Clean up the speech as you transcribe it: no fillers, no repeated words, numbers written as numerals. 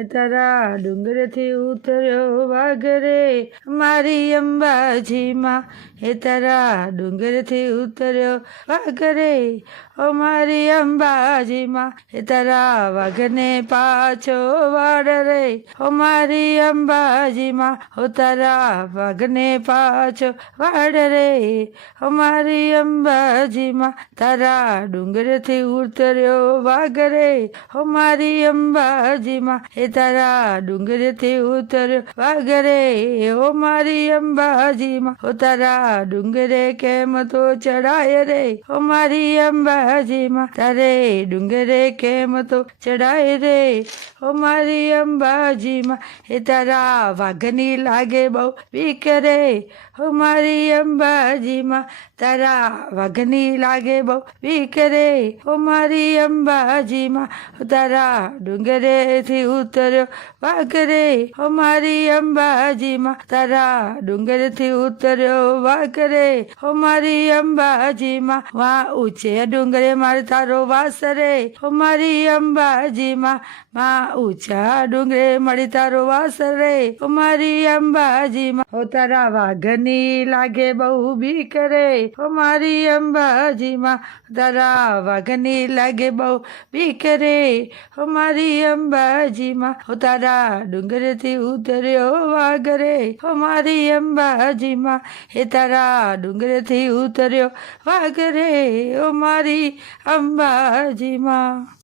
એ તારા ડુંગરેથી ઉતર્યો વાઘ રે મારી અંબાજીમાં. એ તારા ડુંગરેથી ઉતર્યો વાઘ રે ઓ મારી અંબાજીમાં. એ તારા વાઘને પાછો વાળ રે ઓ મારી અંબાજીમાં. ઓ તારા વાઘને પાછો વાળ રે ઓ મારી અંબાજીમાં. તારા ડુંગરેથી ઉતર્યો વાઘ રે ઓ મારી અંબાજીમાં. એ તારા ડુંગરેથી ઉતર્યો વાઘ રે ઓ મારી અંબાજીમાં. ઓ તારા ડુંગરે કેમ તો ચડાય રે ઓ મારી અંબાજીમાં. તારે ડુંગરે કેમ તો ચડાય રે ઓ મારી અંબાજીમાં. એ તારા વાઘની લાગે બહુ બીક રે ઓ મારી અંબાજીમાં. તારા વાઘની લાગે બહુ બીક રે ઓ મારી અંબાજીમાં. તારા ડુંગરેથી ઉતર્યો વાઘ રે ઓ મારી અંબાજીમાં. તારા ડુંગરથી ઉતર્યો વાઘ રે ઓ મારી અંબાજીમાં. વા ઊંચે ડુંગરે મારે તારો વાસ રે ઓ મારી અંબાજીમાં. માં ઊંચા ડુંગરે મળી તારો વાસ રે ઓ મારી અંબાજીમાં. ઓ તારા વાઘની લાગે બહુ બીક રે ઓ મારી અંબાજીમાં. તારા વાઘની લાગે બહુ બીક રે ઓ મારી અંબાજીમાં. ઓ તારા ડુંગરેથી ઉતર્યો વાઘ રે ઓ મારી અંબાજીમાં. એ તારા ડુંગરેથી ઉતર્યો વાઘ રે ઓ મારી અંબાજીમાં.